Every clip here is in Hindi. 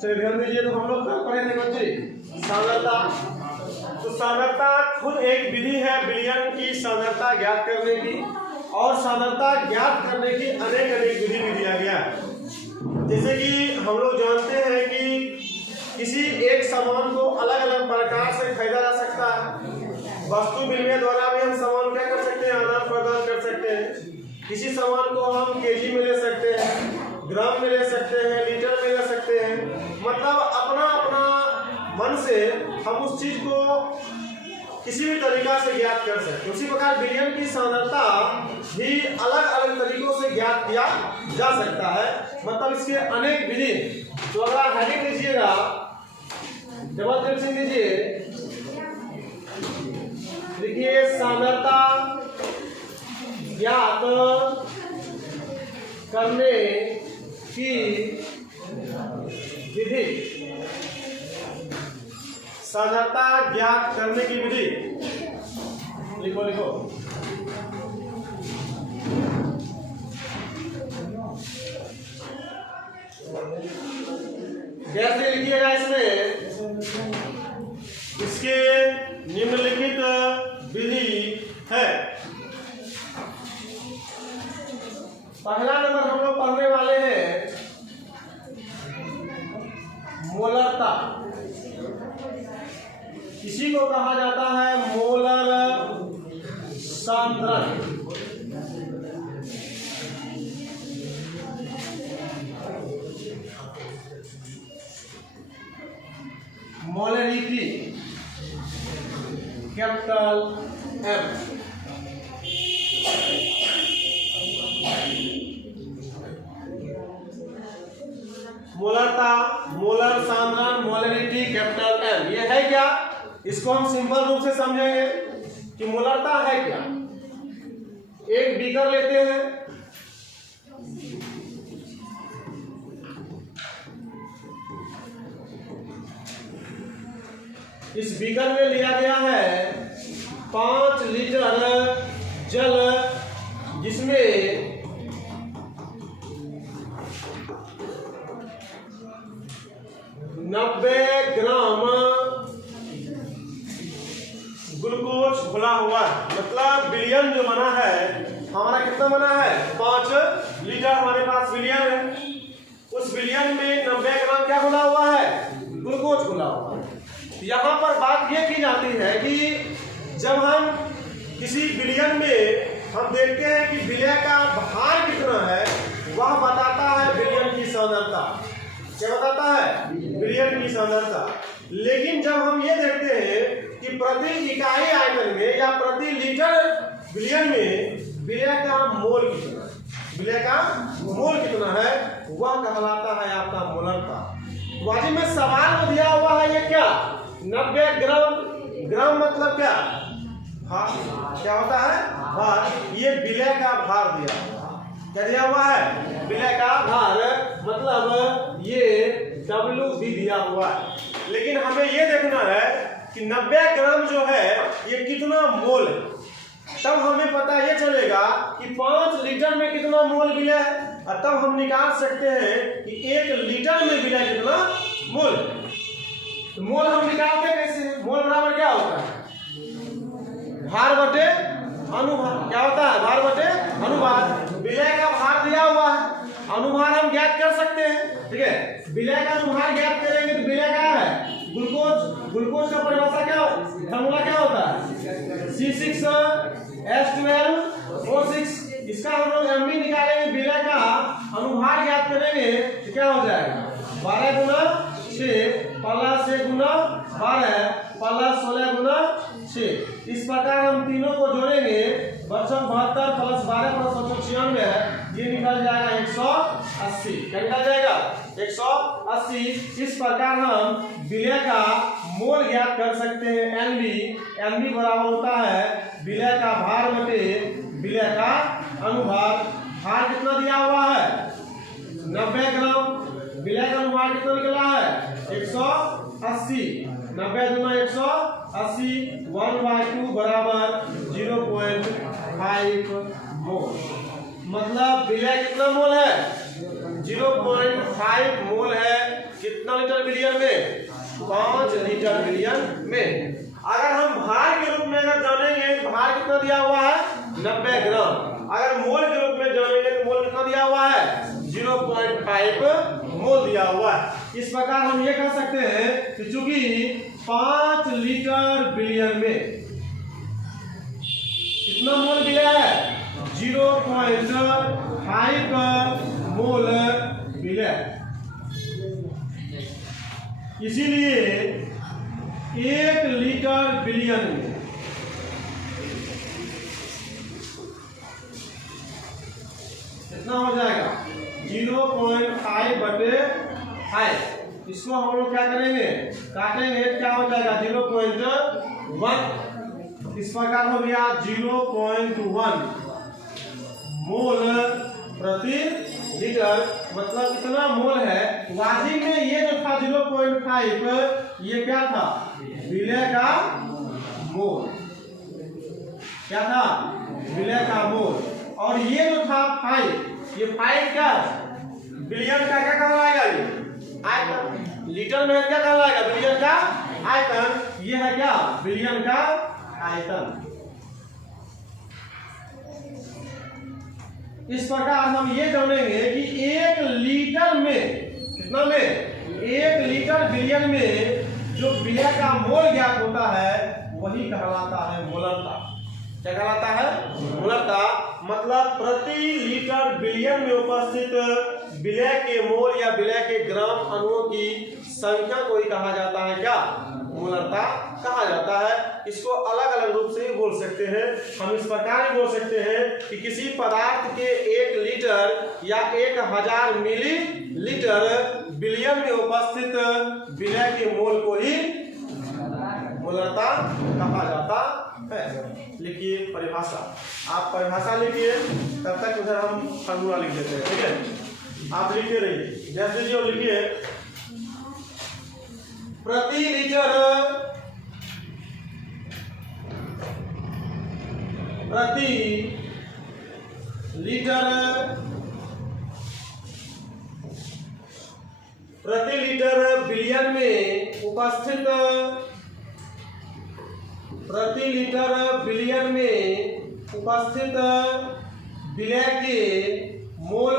चलिए ध्यान दीजिए। तो हम लोग क्या पढ़े थे बच्चे? सांद्रता। तो सांद्रता खुद एक विधि है विलयन की सांद्रता ज्ञात करने की, और सांद्रता ज्ञात करने की अनेक अनेक विधि भी दिया गया है। जैसे कि हम लोग जानते हैं कि किसी एक सामान को अलग अलग प्रकार से खरीदा जा सकता है। वस्तु विनिमय द्वारा भी हम सामान क्या कर सकते हैं? आदान प्रदान कर सकते हैं। किसी सामान को हम केजी में ले सकते हैं, ग्राम में ले सकते हैं, लीटर में ले सकते हैं। मतलब अपना अपना मन से हम उस चीज को किसी भी तरीका से ज्ञात कर सकते हैं। उसी प्रकार विलयन की सांद्रता भी अलग अलग तरीकों से ज्ञात किया जा सकता है। मतलब इसके अनेक विधि। तो अगर हेडिंग लीजिएगा, डबल टिक लीजिए, देखिए सांद्रता ज्ञात करने की विधि। सांद्रता ज्ञात करने की विधि लिखो लिखो। कैसे लिखिएगा? इसमें इसके निम्नलिखित विधि है। पहला नंबर हम लोग पढ़ने वाले हैं मोलरता। इसी को कहा जाता है मोलर सांद्रण। Molarity capital M. मोलरता, मोलर सांद्रण, मोलरिटी कैपिटल एम, ये है क्या? इसको हम सिंपल रूप से समझेंगे कि मोलरता है क्या। एक बीकर लेते हैं, इस बीकर में लिया गया है 5 लीटर जल, जिसमें 90 ग्राम ग्लूकोज घुला हुआ है। मतलब विलयन जो बना है हमारा, कितना बना है? 5 लीटर हमारे पास विलयन है। उस विलयन में 90 ग्राम क्या घुला हुआ है? ग्लूकोज घुला हुआ है। यहाँ पर बात यह की जाती है कि जब हम किसी विलयन में हम देखते हैं कि विलय का भार कितना है, वह बताता है विलयन की सांद्रता। क्या बताता है? विलयन की सांद्रता। लेकिन जब हम ये देखते हैं कि प्रति इकाई आयतन में या प्रति लीटर विलयन में विलय का मोल कितना है, विलय का मोल कितना है, वह कहलाता है आपका मोलरता। वाजिब में सवाल में दिया हुआ है ये क्या? 90 ग्राम। ग्राम मतलब क्या? भार। क्या होता है? भार। ये विलय का भार दिया हुआ है। क्या दिया हुआ है? विलय का भार। मतलब ये W भी दिया हुआ है। लेकिन हमें ये देखना है कि 90 ग्राम जो है ये कितना मोल है, तब हमें पता ये चलेगा कि 5 लीटर में कितना मोल विलय है, और तब हम निकाल सकते हैं कि 1 लीटर में विलय कितना मोल है। तो मोल हम निकालते कैसे हैं? मोल बराबर क्या होता है? भार बटे अनुभार। क्या होता है? भार बटे अनुभार। विलय का भार दिया हुआ है, अनुभार हम ज्ञात कर सकते हैं। ठीक है, विलय का अनुभार ज्ञात करेंगे तो विलय क्या है? ग्लूकोज। ग्लूकोज का परिभाषा क्या, फॉर्मूला क्या होता है? C6H12O6। इसका हम लोग MB निकालेंगे, विलय का अनुभार ज्ञात करेंगे तो क्या हो जाएगा? 12 गुना 6 प्लस 1 गुना 12 प्लस 16 गुना 6। इस प्रकार हम तीनों को जोड़ेंगे, बच्चों 72 प्लस 12 प्लस 96, ये निकल जाएगा 180। क्या निकल जाएगा? 180। इस प्रकार हम विलय का मोल ज्ञात कर सकते हैं। NB बराबर होता है विलय का भार बटे विलय का अनुभार। भार कितना दिया हुआ है? 90 ग्राम। विलय का अनुभार कितना निकला है? 180। 90 गुना 180, 1/2 बराबर 0.5 मोल। मतलब विलय कितना मोल है? 0.5 मोल है। कितना लीटर बिलियन में? 5 लीटर बिलियन में। अगर हम भार के रूप में अगर जानेंगे तो भार कितना दिया हुआ है? 90 ग्राम। अगर मोल के रूप में जानेंगे तो मोल कितना दिया हुआ है? 0.5 मोल दिया हुआ है। इस प्रकार हम ये कह सकते हैं कि चूंकि 5 लीटर बिलियन में कितना मोल मिला है? 0.5 मोल मिला। इसीलिए 1 लीटर बिलियन में कितना हो जाएगा? 0.5/5। इसको हम लोग क्या करेंगे? काटेंगे, क्या हो जाएगा? 0.1। इस प्रकार हो गया 0.1 मोल प्रति लीटर। मतलब इतना मोल है। वाजिब में ये जो था 0.5, ये क्या था? विलय का मोल। क्या था? विलय का मोल। और ये जो था 5, ये 5 क्या? बिलियन का क्या कहलाएगा? ये आयतन। लीटर में क्या कहलाएगा? बिलियन का आयतन। ये है क्या? बिलियन का आयतन। इस प्रकार हम ये जानेंगे कि 1 लीटर में कितना में? 1 लीटर बिलियन में जो विलय का मोल ज्ञात होता है वही कहलाता है मोलरता। क्या कहलाता है? मोलरता। मतलब प्रति लीटर बिलियन में उपस्थित विलय के मोल या विलय के ग्राम अणुओं की संख्या को ही कहा जाता है क्या? मोलरता कहा जाता है। इसको अलग अलग रूप से भी बोल सकते हैं। हम इस प्रकार भी बोल सकते हैं कि किसी पदार्थ के 1 लीटर या 1000 मिलीलीटर बिलियन में उपस्थित विलय के मोल को ही मोलरता कहा जाता है। लिखिए परिभाषा। आप परिभाषा लिखिए, तब तक उधर हम फॉर्मूला लिख देते हैं। ठीक है, आप लिखते रहिए। जैसे जो लिखिए प्रति लीटर बिलियन में उपस्थित विलय के मोल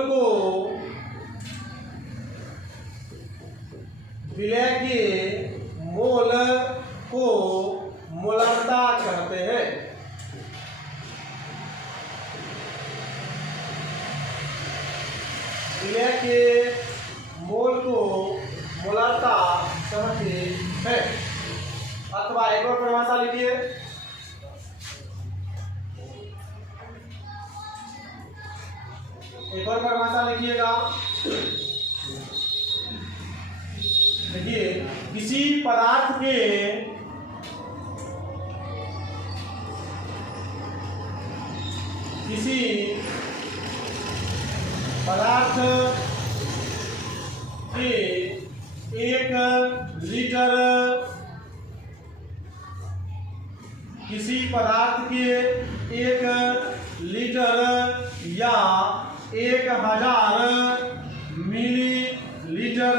को मोलरता कहते हैं। विलय के मोल को मोलरता कहते हैं। अथवा एक और परिभाषा लिखिए। एक और परिभाषा लिखिएगा। देखिए, किसी पदार्थ के एक लीटर किसी पदार्थ के 1 लीटर या 1000 मिलीलीटर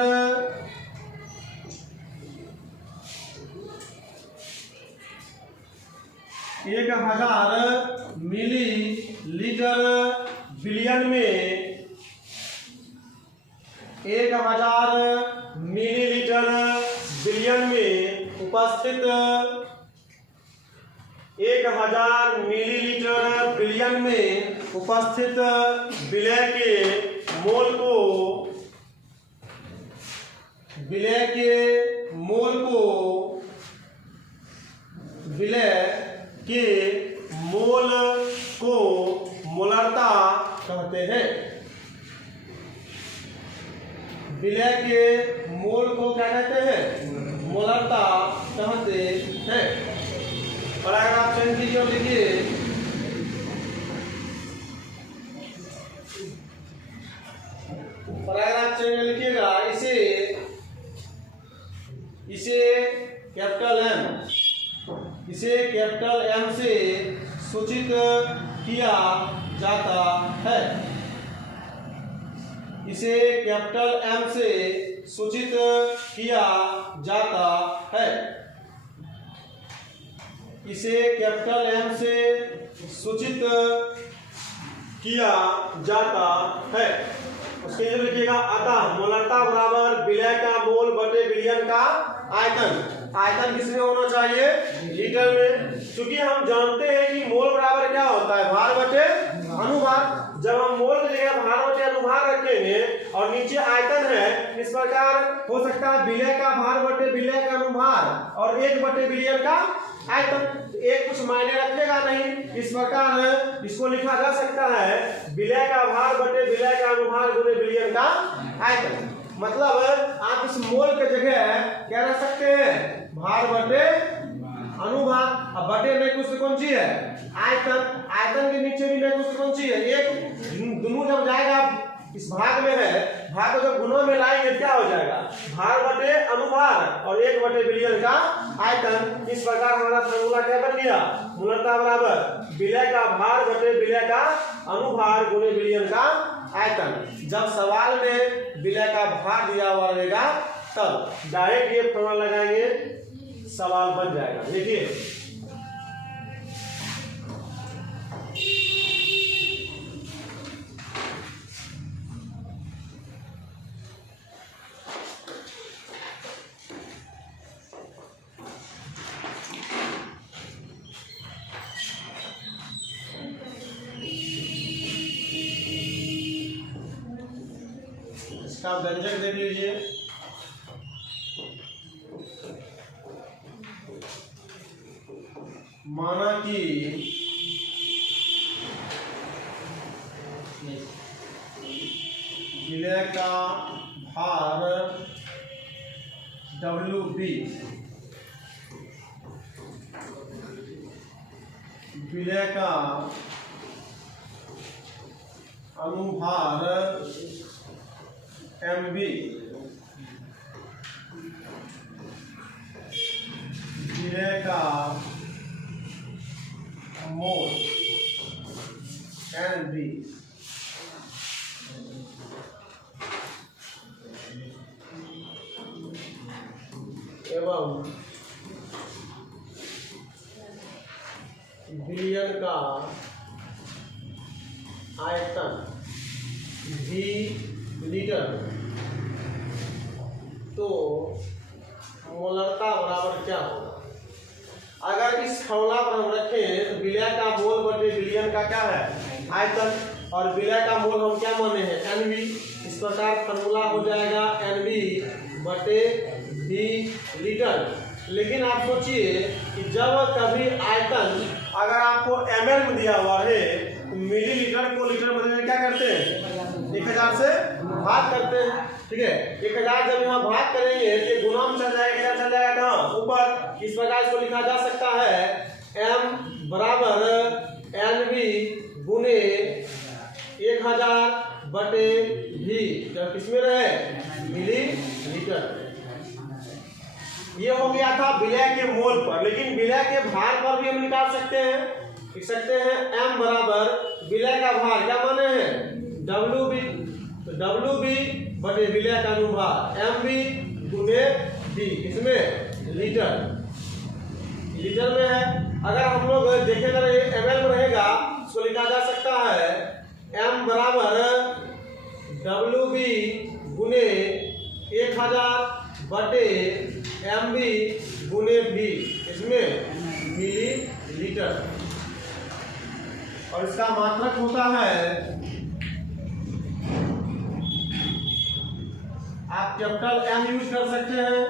बिलियन में 1000 मिलीलीटर बिलियन में उपस्थित 1000 मिलीलीटर बिलियन में उपस्थित विलय के मोल को विलय के मोल को मोलरता कहते हैं। विलय के मोल को क्या कहते हैं? मोलरता कहते हैं। पैराग्राफ चेंज कीजिए और लिखिए पैराग्राफ चेंज लिखिएगा। इसे कैपिटल एम से सूचित किया जाता है। इसे कैपिटल एम से सूचित किया जाता है। इसे कैपिटल एम से सूचित किया जाता है। उसके लिए लिखिएगा अतः मोलरता बराबर विलय का मोल बटे विलयन का आयतन। आयतन किसमें होना चाहिए? लीटर में। क्योंकि हम जानते हैं कि मोल बराबर क्या होता है? भार बटे अनुभार। जब हम मोल की जगह भार बटे अनुभार रखेंगे और नीचे आयतन है, इस प्रकार हो सकता है विलय का भार बटे विलय का अनुभार और 1 बटे विलयन का आयतन। एक कुछ मायने रखेगा नहीं। इस प्रकार इसको लिखा जा सकता है विलय का भार बटे विलय का अनुभार गुणे विलयन का आयतन। मतलब आप इस मोल के जगह क्या रख सकते हैं? भार बटे अनुभार। अब बटे में कुछ कौन सी है? आयतन। आयतन के नीचे भी में कुछ कौन सी है? एक। दोनों जब जाएगा इस भाग में है, भाग को जब गुणों में लाएंगे क्या हो जाएगा? भार बटे अनुभार और 1 बटे विलयन का आयतन। इस प्रकार हमारा फॉर्मूला क्या बन गया? मोलरता बराबर विलय का भार बटे विलय का अनुभार गुणे विलयन का आयतन। जब सवाल में विलय का भार दिया हुआ रहेगा तब डायरेक्ट ये फॉर्मूला लगाएंगे, सवाल बन जाएगा। देखिए इसका व्यंजक देख लीजिए। माना कि विलय का भार WB विलय का अनुभार MB विलय का मोल NB एवं विलयन का आयतन V लीटर, तो मोलरता बराबर क्या होगा? अगर इस फॉर्मूला पर हम रखें तो विलय का मोल बटे विलयन का क्या है? आयतन। और विलय का मोल हम क्या माने हैं? NV। इस प्रकार फॉर्मूला हो जाएगा NV बटे V लीटर। लेकिन आप सोचिए कि जब कभी आयतन अगर आपको ml में दिया हुआ है तो मिलीलीटर को लीटर में क्या करते हैं? 1000 से भाग करते हैं। ठीक है, 1000 जब यहाँ भाग करेंगे तो गुणा में चल जाएगा। क्या चल जाएगा? कहाँ? ऊपर। इस प्रकार इसको लिखा जा सकता है m बराबर NV गुने 1000 बटे V, जब किसमें रहे? मिलीलीटर। ये हो गया था विलय के मोल पर। लेकिन विलय के भार पर भी हम निकाल सकते हैं। लिख सकते हैं m बराबर विलय का भार क्या माने हैं? WB। तो WB बटे विलय का अनुभार MB गुने V, इसमें लीटर। लीटर में है। अगर हम लोग देखें तो ml में रहेगा, इसको लिखा जा सकता है m बराबर WB गुने 1000 बटे MB गुने V, इसमें मिलीलीटर। और इसका मात्रक होता है, आप कैपिटल M यूज कर सकते हैं,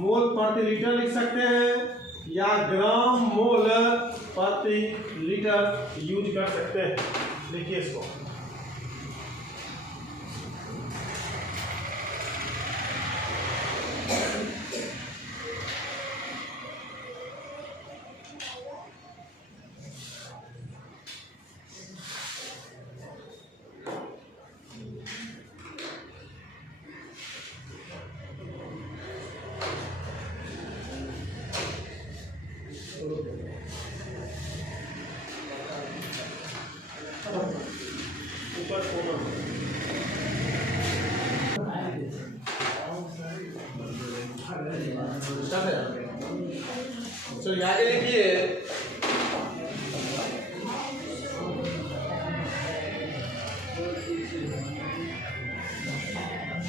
मोल प्रति लीटर लिख सकते हैं, या ग्राम मोल प्रति लीटर यूज कर सकते हैं। देखिए इसको चलिए आगे लिखिए।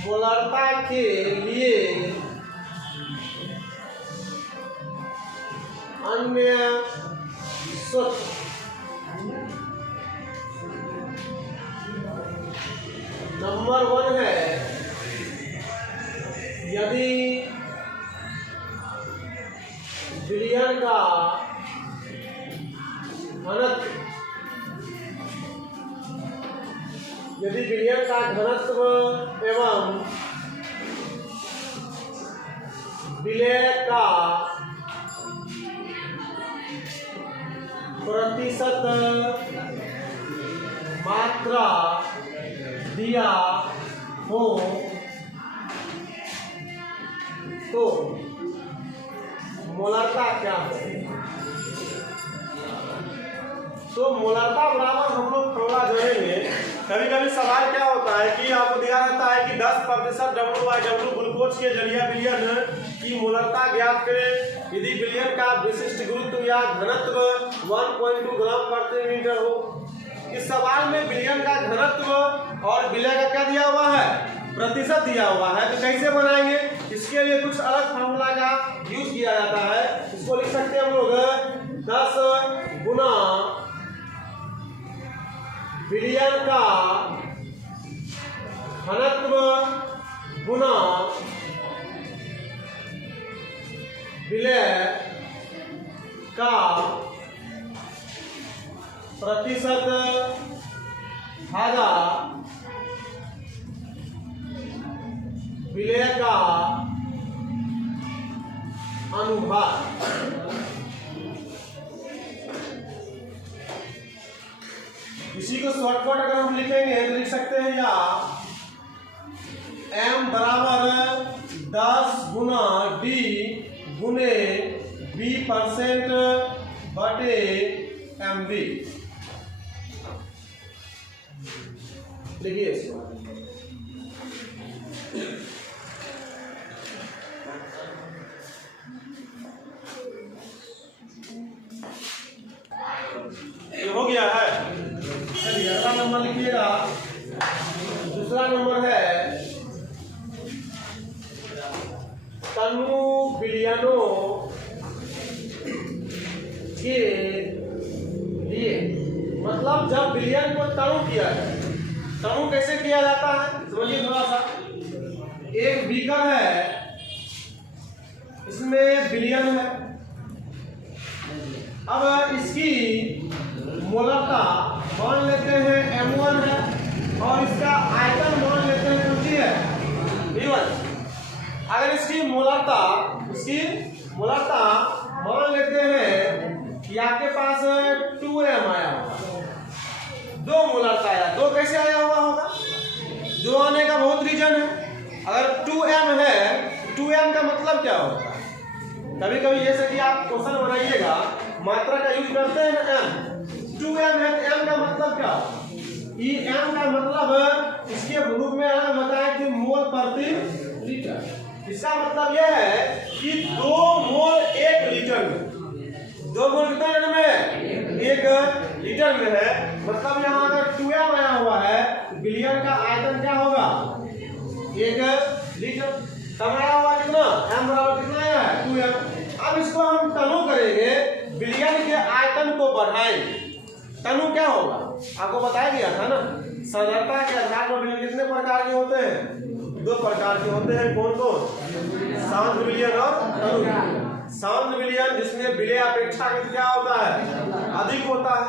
मोलरता के लिए अन्य सूत्र नंबर 1 है, यदि विलयन का घनत्व एवं विलय का प्रतिशत मात्रा दिया हो तो मोलरता क्या है। तो मोलरता बराबर हम लोग फॉर्मूला जोड़ेंगे। कभी कभी सवाल क्या होता है कि आपको दिया रहता है कि 10% W/W ग्लूकोज के जलीय विलयन की मोलरता ज्ञात करें यदि विलयन का विशिष्ट गुरुत्व या घनत्व 1.2 ग्राम प्रति मीटर हो। इस सवाल में विलयन का घनत्व और विलय का क्या दिया हुआ है, प्रतिशत दिया हुआ है। तो कैसे बनाएंगे, इसके लिए कुछ अलग फार्मूला का यूज किया जाता है। इसको लिख सकते हैं हम लोग 10 गुना विलयन का घनत्व गुना विलय का प्रतिशत भागा विलय का अनुभाग। इसी को शॉर्टकट अगर हम लिखेंगे तो लिख सकते हैं या m बराबर 10 गुना d गुने B% बटे mv। लिखिए इसको। ये हो गया है। चलिए अगला नंबर लिखिएगा। दूसरा नंबर है तनु विलयनों के लिए, मतलब जब विलयन को तनु किया जाए। तनु कैसे किया जाता है समझिए थोड़ा सा। एक बीकर है, इसमें विलयन है। अब इसकी मोलरता मान लेते हैं m1 है और इसका आयतन मान लेते हैं कुछ है v1। अगर इसकी मोलरता मान लेते हैं कि आपके पास 2m आया होगा, 2 मोलरता आया। 2 कैसे आया हुआ होगा, 2 आने का बहुत रीजन है। अगर 2m है, 2m का मतलब क्या होता है। कभी कभी जैसे कि आप क्वेश्चन बनाइएगा मात्रा का यूज करते हैं ना, m 2m है, m का मतलब क्या होगा। ये m का मतलब इसके रूप में अलग बताया कि मोल प्रति लीटर। इसका मतलब यह है कि 2 मोल 1 लीटर में, 2 मोल कितना लीटर में, 1 लीटर में है। मतलब यहाँ अगर 2m आया हुआ है तो विलयन का आयतन क्या होगा, 1 लीटर। तब आया हुआ कितना, m बराबर कितना आया है, 2m। अब इसको हम तनु करेंगे, विलयन के आयतन को बढ़ाएंगे। तनु क्या होगा आपको बताया गया था ना, सांद्रता के आधार पर विलयन कितने प्रकार के होते हैं, 2 प्रकार के होते हैं। कौन कौन, शांत विलयन और तनु विलयन। शांत विलयन जिसमें विलय अपेक्षाकृत क्या होता है, अधिक होता है।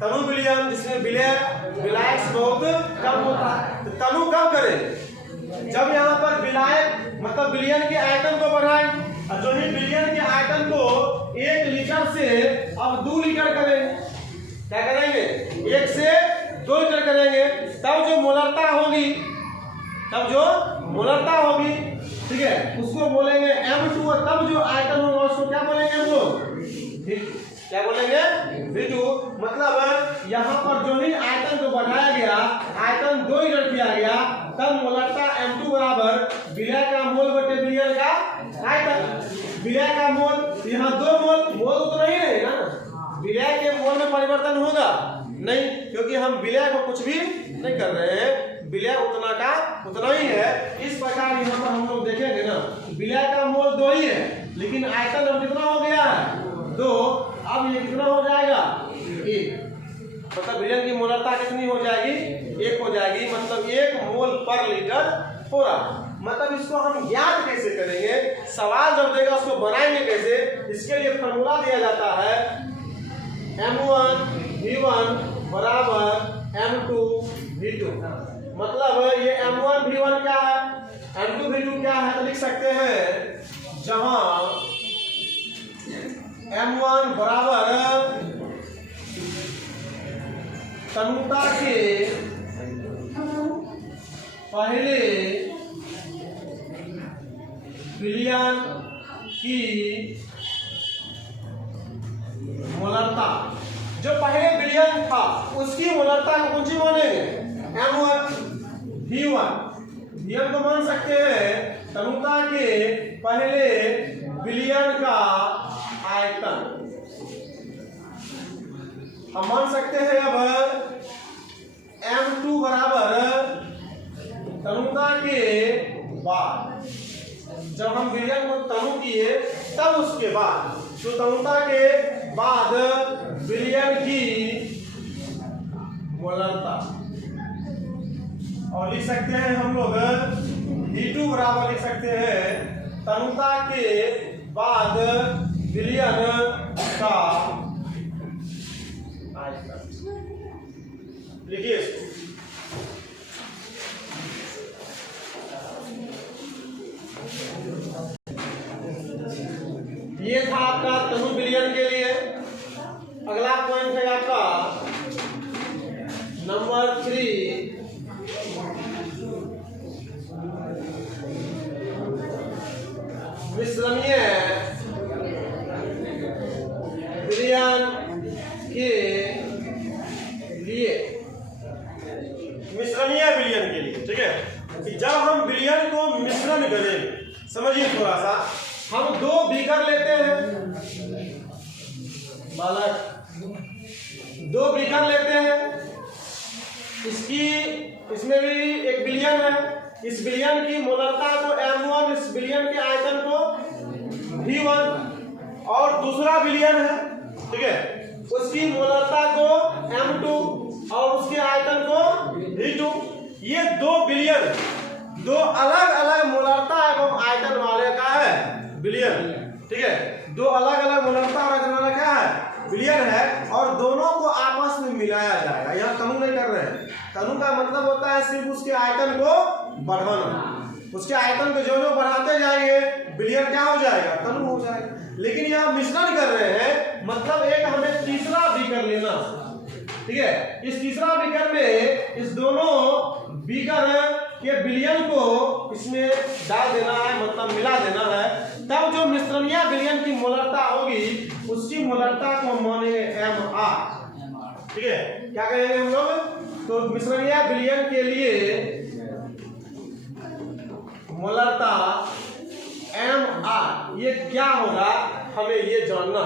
तनु विलयन जिसमें विलायक बहुत कम होता है। तो तनु कब करें, जब यहाँ पर विलायक मतलब विलयन के आयतन को बढ़ाएं। और जो ही विलयन के आयतन को 1 लीटर से अब 2 लीटर करेंगे। क्या करेंगे, 1 से 2 लीटर करेंगे। तब जो मोलरता होगी, ठीक है, उसको बोलेंगे m2। तब जो आयतन होगा उसको क्या बोलेंगे हम लोग, क्या बोलेंगे, v2। मतलब यहाँ पर जो ही आयतन को बढ़ाया गया, आयतन 2 लीटर किया गया, तब मोलरता m2 बराबर विलय का मोल बटे विलयन का आयतन। विलय का मोल यहाँ 2 मोल उतना ही रहेगा ना, विलय के मोल में परिवर्तन होगा नहीं, क्योंकि हम विलय को कुछ भी नहीं कर रहे हैं, विलय उतना का उतना ही है। इस प्रकार यहाँ पर हम लोग देखेंगे ना, विलय का मोल 2 ही है, लेकिन आयतन अब कितना हो गया है 2। अब ये कितना हो जाएगा 1, मतलब विलयन की मोलरता कितनी हो जाएगी 1 हो जाएगी, मतलब 1 मोल पर लीटर हो रहा। मतलब इसको हम याद कैसे करेंगे, सवाल जब देगा उसको बनाएंगे कैसे, इसके लिए फॉर्मूला दिया जाता है M1V1 बराबर M2V2। मतलब ये M1V1 क्या है, M2V2 क्या है, तो लिख सकते हैं जहां M1 बराबर तनुता के पहले विलयन की मोलरता, जो पहले विलयन था उसकी मोलरता को कौन सी मानेंगे M1V1। विलयन को मान सकते हैं तनुता के पहले विलयन का आयतन, हम मान सकते हैं अब M2 बराबर तनुता के बाद, जब हम विलयन को तनु किए तब उसके बाद, तो तनुता के बाद विलयन की मोलरता, और लिख सकते हैं हम लोग V2 बराबर लिख सकते हैं तनुता के बाद विलयन का आयतन। लिखिए इसको, ये था आपका तनु विलयन के लिए। अगला पॉइंट है आपका नंबर 3, मिश्रणीय विलयन के लिए। मिश्रणीय विलयन के लिए, ठीक है, कि जब हम विलयन को मिश्रण करें, समझिए थोड़ा सा, हम 2 बीकर लेते हैं बालक, 2 बीकर लेते हैं, इसमें भी एक विलयन है, इस विलयन की मोलरता को M1, इस विलयन के आयतन को V1, और दूसरा विलयन है, ठीक है, उसकी मोलरता को M2 और उसके आयतन को V2। ये 2 विलयन 2 अलग अलग मोलरता एवं आयतन वाले का है विलयन, ठीक है, 2 अलग अलग मोलरता और आयतन वाला क्या है विलयन है, और दोनों को आपस में मिलाया जाएगा। यहाँ तनु नहीं कर रहे हैं, तनु का मतलब होता है सिर्फ उसके आयतन को बढ़ाना, उसके आयतन को जो बढ़ाते जाएंगे विलयन क्या हो जाएगा तनु हो जाएगा। लेकिन यहाँ मिश्रण कर रहे हैं, मतलब एक हमें तीसरा बीकर लेना, ठीक है, इस तीसरा बीकर में इस दोनों बीकर के विलयन को इसमें डाल देना है, मतलब मिला देना है, तब जो मिश्रणीय विलयन की मोलरता होगी उसकी मोलरता को हम मानेंगे MR, ठीक है, क्या कहेंगे हम लोग, तो मिश्रणीय विलयन के लिए मोलरता MR, ये क्या होगा हमें ये जानना,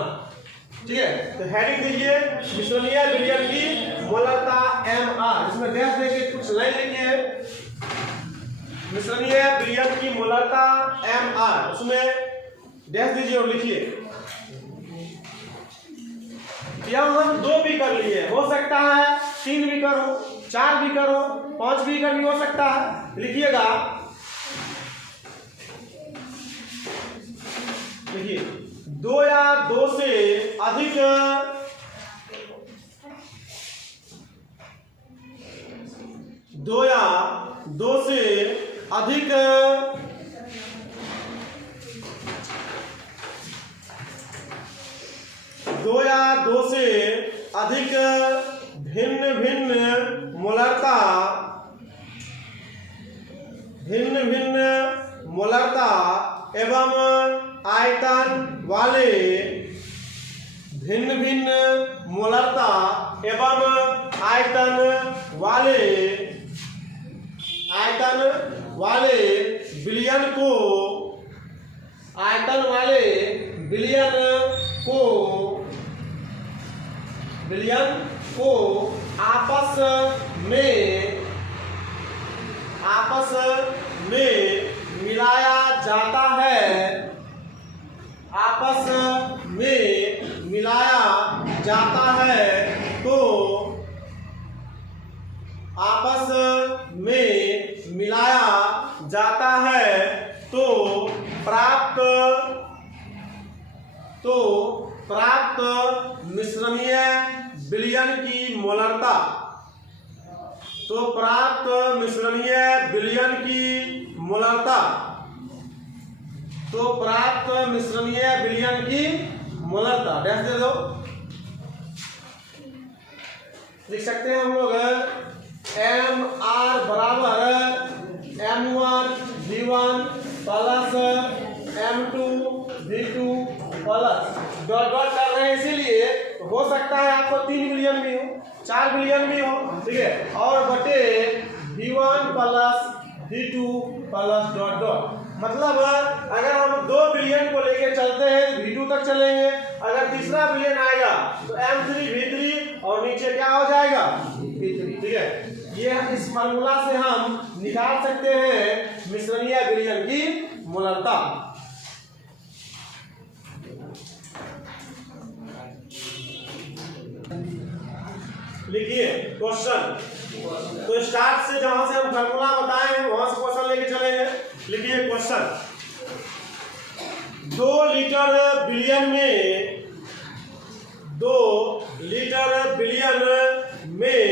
ठीक है, तो हेडिंग दीजिए मिश्रणीय विलयन की मोलरता MR, इसमें डैश देके कुछ लाइन लिखिए, मिश्रणीय विलयन की मोलरता MR, उसमें डैश दीजिए और लिखिए। यहाँ हम 2 बीकर लिए, हो सकता है 3 बीकर हो, 4 बीकर हो, 5 बीकर भी हो सकता है, लिखिएगा, देखिए 2 या 2 से अधिक 2 या 2 से अधिक भिन्न भिन्न मोलरता एवं आयतन वाले आयतन वाले विलयन को आपस में मिलाया जाता है, आपस में मिलाया जाता है तो आपस में मिलाया जाता है तो प्राप्त मिश्रणीय विलयन की मोलरता, तो प्राप्त मिश्रणीय विलयन की मोलरता, तो प्राप्त मिश्रणीय विलयन की मोलरता डैश दे दो। लिख सकते हैं हम लोग MR बराबर M1 V1 plus M2 V2 plus dot dot कर रहे हैं, इसीलिए हो सकता है आपको 3 विलयन भी हो, 4 विलयन भी हो, ठीक है, और बटे V1 plus V2 plus dot dot. मतलब अगर हम 2 विलयन को लेके चलते हैं V2 तक चलेंगे, अगर तीसरा विलयन आएगा तो M3 V3 और नीचे क्या हो जाएगा V3, ठीक है। ये इस फार्मूला से हम निकाल सकते हैं मिश्रणीय विलयन की मोलरता। लिखिए क्वेश्चन, तो स्टार्ट से जहां से हम फार्मूला बताए हैं वहां से क्वेश्चन लेके चलेंगे। लिखिए क्वेश्चन, 2 लीटर विलयन में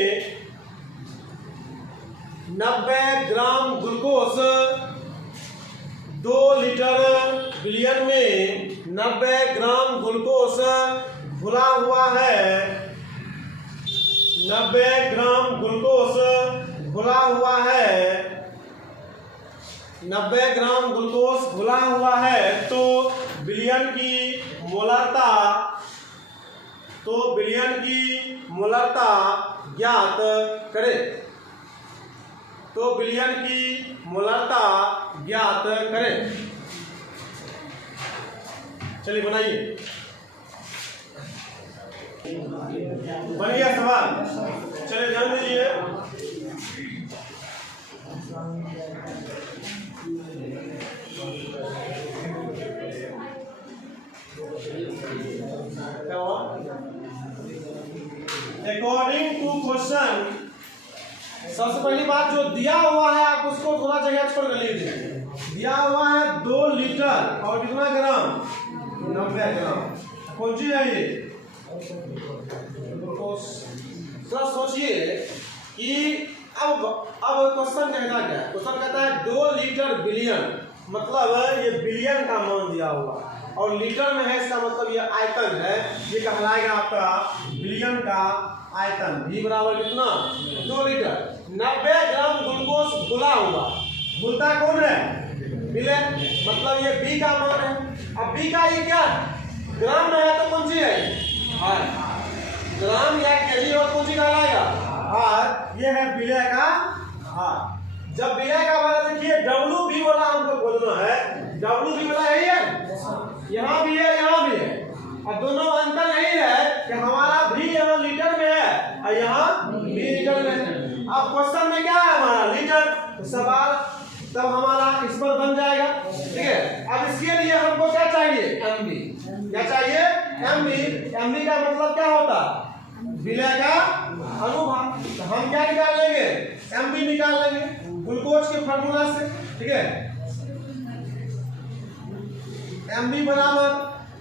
90 ग्राम ग्लूकोज, 2 लीटर विलयन में 90 ग्राम ग्लूकोज घुला हुआ है, 90 ग्राम ग्लूकोज घुला हुआ है, 90 ग्राम ग्लूकोज घुला हुआ है तो विलयन की मोलरता, तो विलयन की मोलरता ज्ञात करें, तो विलयन की मोलरता ज्ञात करें। चलिए बनाइए, बन गया सवाल। चलिए ध्यान दीजिए, क्या हुआ? अकॉर्डिंग टू क्वेश्चन, सबसे पहली बात जो दिया हुआ है आप उसको थोड़ा जगह छोड़ कर लीजिए। दिया हुआ है 2 लीटर और कितना ग्राम, 90 ग्राम। कौन सी है ये? तो सोचिए कि अब क्वेश्चन कहता क्या है? क्वेश्चन कहता है 2 लीटर विलयन, मतलब ये विलयन का मान दिया हुआ और लीटर में है, इसका मतलब ये आयतन है, ये कहलाएगा आपका विलयन का आयतन। V बराबर कितना? 2 लीटर। 90 ग्राम ग्लूकोज घुला हुआ, घुलता कौन है? विलयन, मतलब ये B का मान है। अब B का ये क्या ग्राम में है तो कौन सी है? हार। ग्राम या केजी और कौन सी कहलाएगा? हार। ये है विलय का हार। जब विलय का बात देखिए, WB वाला हमको खोजना है, WB वाला है ये, यहाँ भी है यहाँ भी है, और दोनों अंतर यही है कि हमारा V यहाँ लीटर में है और यहाँ B लीटर में है। अब क्वेश्चन में क्या है हमारा? लीटर, तो सवाल तब हमारा इस पर बन जाएगा, ठीक है। अब इसके लिए हमको क्या चाहिए? MB। क्या चाहिए? MB। MB का मतलब क्या होता? विलय का अनुभाग। तो हम क्या निकाल लेंगे? MB निकाल लेंगे ग्लूकोज के फार्मूला से, ठीक है। MB बराबर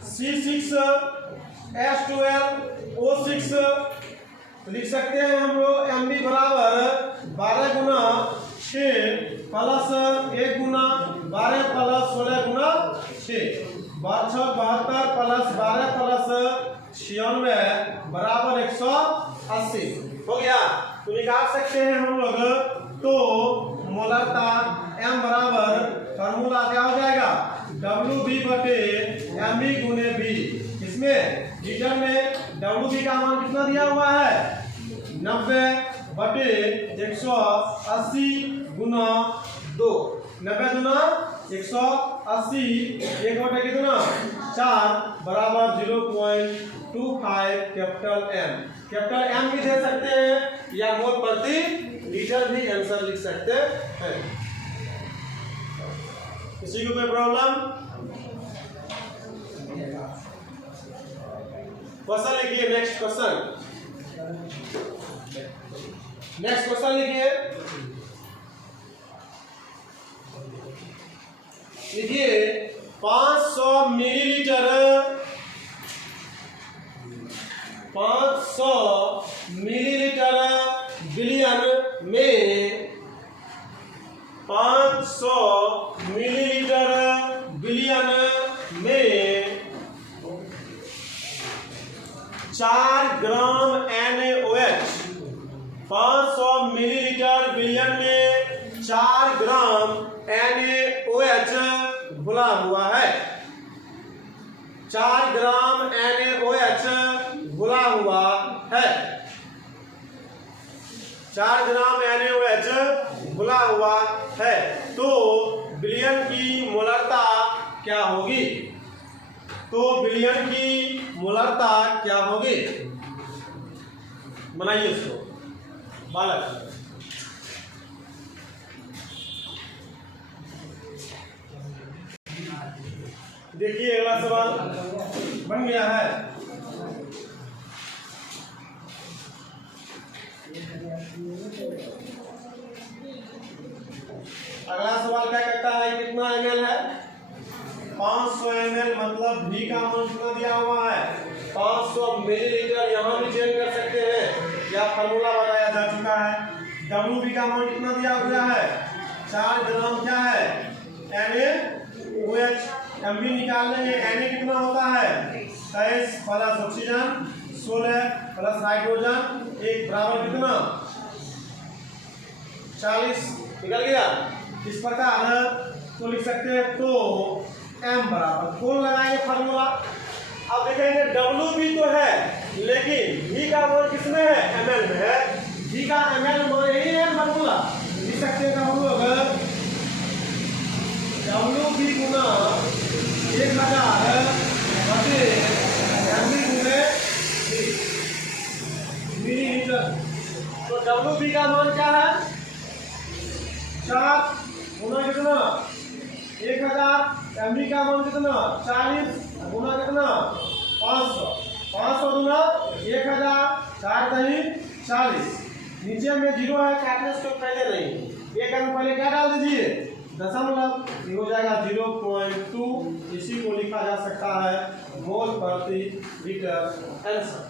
C6H12O6 लिख सकते हैं हम लोग। MB बराबर 12 गुना 6 प्लस 1 गुना 12 प्लस 16 गुना 6, 72 प्लस 12 प्लस 96 बराबर 180 हो गया। तो निकाल सकते हैं हम लोग। तो मोलरता M बराबर फार्मूला क्या हो जाएगा? WB बटे MB गुने B। इसमें लीटर में WB का मान कितना दिया हुआ है? 90 बटे 180 गुना 2, 90 गुना 180 एक बटे कितना 4 बराबर 0.25 कैपिटल M। कैपिटल M भी दे सकते हैं या मोल प्रति लीटर भी आंसर लिख सकते हैं। किसी को कोई प्रॉब्लम? क्वेश्चन लिखिए। नेक्स्ट क्वेश्चन लिखिए। लिखिए 500 मिलीलीटर बिलियन में 500 मिलीलीटर बिलियन में 4 ग्राम NaOH। 500 मिलीलीटर बिलियन में 4 ग्राम NaOH घुला हुआ है। 4 ग्राम NaOH घुला हुआ है। 4 ग्राम NaOH घुला हुआ है। तो बिलियन की मोलरता क्या होगी? बनाइए इसको बालक। देखिए अगला सवाल बन गया है। अगला सवाल क्या कहता है? कितना ml है? 500 ml मतलब V का मान कितना दिया हुआ है? 500 मिलीलीटर। यहाँ भी चेंज कर सकते हैं या फॉर्मूला बताया जा चुका है। WB का मान कितना दिया हुआ है? 4 ग्राम क्या है? NaOH। MB निकाल लेंगे। Na कितना होता है? 23 प्लस ऑक्सीजन 16 प्लस हाइड्रोजन 1 बराबर कितना 40 निकल गया। इस प्रकार तो लिख सकते हैं। तो M बराबर कौन लगाएंगे फॉर्मूला? अब देखेंगे WB तो है लेकिन V का मान किसमें है? ml में है। V का ml मान यही है फॉर्मूला। लिख सकते हैं हम लोग WB गुना 1000 बटे MB गुने मिलीलीटर। तो WB का मान क्या है? 4 गुना कितना 1000। MB का मान कितना 40 गुना कितना 500। 500 गुना 1000 4 दही 40। नीचे में 0 है, काटने से पहले नहीं। एक अंक पहले क्या डाल दीजिए? दशमलव। हो जाएगा 0.2। इसी को लिखा जा सकता है मोल प्रति लीटर आंसर।